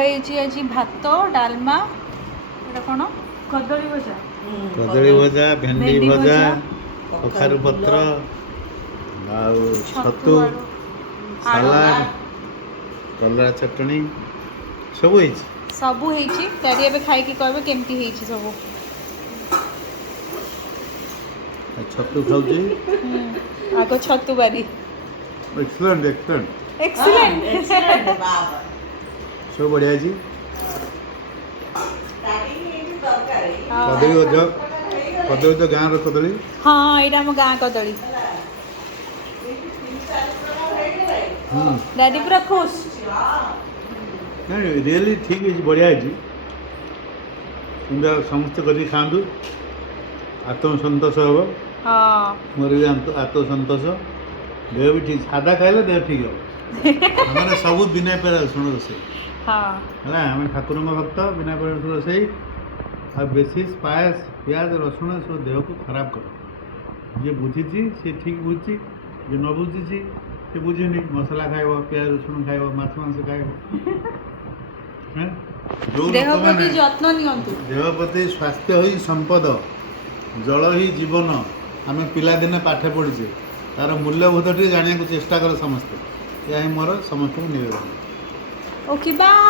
आज भात डालमा एटा कौन कदली भजा कदली भजा भेंडी भजा कखारु पत्र छतु सलाड कलरा चटनी सब सबू डैडी एबे खाई की कहबे केमती हेची सबू छतु खाउची आगो छतु बारी एक्सीलेंट एक्सीलेंट एक्सीलेंट सब बढ़िया जी कदली भजा कदली तो गाँव कदली हाँ यहाँ आम गाँ कदली डैडी पूरा खुश नहीं रियली ठीक है बढ़िया है समस्त कर खातु आत्मसंतोष हम हाँ मोर भी आत्मसंतोष देह भी ठीक सादा खाइले देह ठीक हम मैंने सब बिना पेड़ रसुण रोसे है आम ठाकुर भक्त बिना पेड़ रसुण रोसे आ बेसी पायस प्याज रसुण सब देह को खराब कर जी बुझी सी ठीक बुझी जी न बुझी से बुझेनि मसला खाइब प्याज रसुण खाइब माछ मांस खाइब देह प्रति जत्न नियंतु देह प्रति स्वास्थ्य ही संपद जल ही जीवन आम पिलादिने पाठ पढ़ुचे तार मूल्यबोध टी जाना चेष्टा कर समस्ते यह मोर समस्त निवेदन ओके बाय।